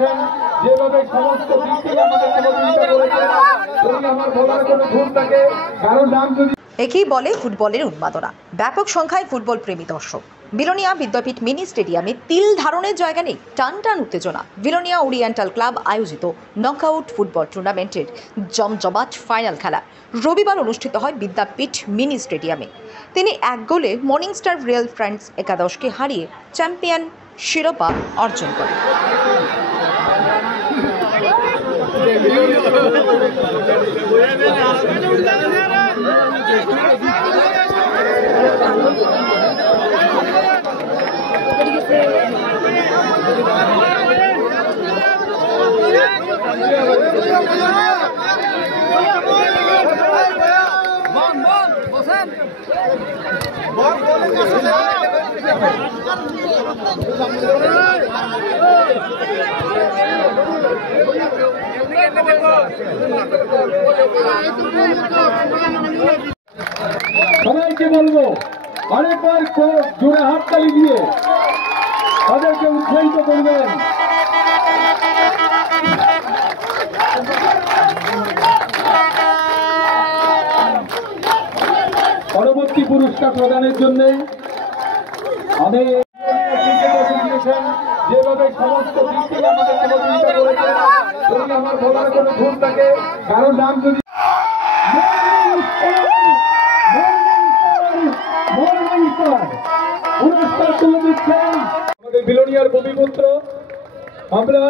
দিয়েছেন, যেভাবে সমস্ত দিক থেকে আমাদেরকে সহযোগিতা করেছেন, যদি আমার বলার কোনো ভুল থাকে, কারণ নাম যদি একেই বলে ফুটবলের উন্মাদনা। ব্যাপক সংখ্যায় ফুটবল প্রেমী দর্শক। বিলোনিয়া বিদ্যাপীঠ মিনি স্টেডিয়ামে তিল ধারণের জায়গা নেই, টান টান উত্তেজনা। বিলোনিয়া ওরিয়েন্টাল ক্লাব আয়োজিত নকআউট ফুটবল টুর্নামেন্টের জমজমাট ফাইনাল খেলা রবিবার অনুষ্ঠিত হয় বিদ্যাপীঠ মিনি স্টেডিয়ামে। তিনি এক গোলে মর্নিং স্টার রিয়েল ফ্রেন্ডস একাদশকে হারিয়ে চ্যাম্পিয়ন শিরোপা অর্জন করেন। সবাইকে বলবো আরেকবার জোরে হাততালি দিয়ে তাদেরকে উৎসাহিত করবেন। পরবর্তী পুরস্কার প্রদানের জন্য আমি যেভাবে সমস্ত দিক থেকে আমাদেরকে সহযোগিতা করেছেন, যদি আমার বলার কোনো ভুল থাকে, কারণ নাম যদি পুরস্কার তুলে দিচ্ছেন আমাদের বিলোনিয়ার ভূমিপুত্র। আমরা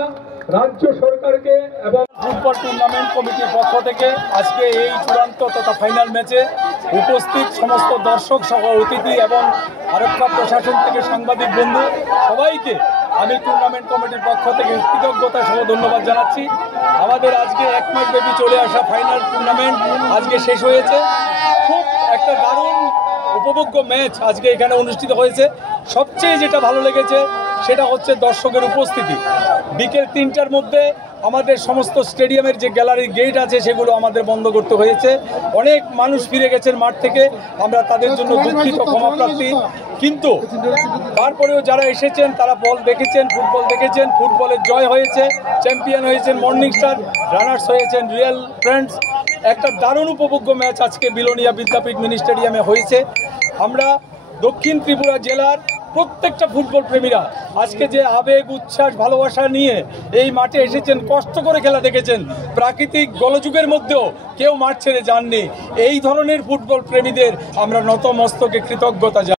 রাজ্য সরকারকে এবং ফুটবল টুর্নামেন্ট কমিটির পক্ষ থেকে আজকে এই চূড়ান্ত তথা ফাইনাল ম্যাচে উপস্থিত সমস্ত দর্শক সহ অতিথি এবং আরক্ষা প্রশাসন থেকে সাংবাদিক বন্ধু সবাইকে আমি টুর্নামেন্ট কমিটির পক্ষ থেকে কৃতজ্ঞতা সহ ধন্যবাদ জানাচ্ছি। আমাদের আজকে এক মাস ব্যাপী চলে আসা ফাইনাল টুর্নামেন্ট আজকে শেষ হয়েছে। খুব একটা দারুণ উপভোগ্য ম্যাচ আজকে এখানে অনুষ্ঠিত হয়েছে। সবচেয়ে যেটা ভালো লেগেছে সেটা হচ্ছে দর্শকের উপস্থিতি। বিকেল 3টার মধ্যে আমাদের সমস্ত স্টেডিয়ামের যে গ্যালারির গেট আছে সেগুলো আমাদের বন্ধ করতে হয়েছে। অনেক মানুষ ফিরে গেছেন মাঠ থেকে, আমরা তাদের জন্য দুঃখিত, ক্ষমাপ্রার্থী। কিন্তু তারপরেও যারা এসেছেন তারা বল দেখেছেন, ফুটবল দেখেছেন, ফুটবলের জয় হয়েছে, চ্যাম্পিয়ন হয়েছেন মর্নিং স্টার, রানার্স হয়েছেন রিয়েল ফ্রেন্ডস। একটা দারুণ উপভোগ্য ম্যাচ আজকে বিলোনিয়া বিদ্যাপীঠ মিনি স্টেডিয়ামে হয়েছে। আমরা দক্ষিণ ত্রিপুরা জেলার প্রত্যেকটা ফুটবল প্রেমীরা আজকে যে আবেগ, উচ্ছ্বাস, ভালোবাসা নিয়ে এই মাঠে এসেছেন, কষ্ট করে খেলা দেখেছেন, প্রাকৃতিক গোলযোগের মধ্যেও কেউ মাঠ ছেড়ে যাননি। এই ধরনের ফুটবল প্রেমীদের আমরা নতমস্তকে কৃতজ্ঞতা জানাই।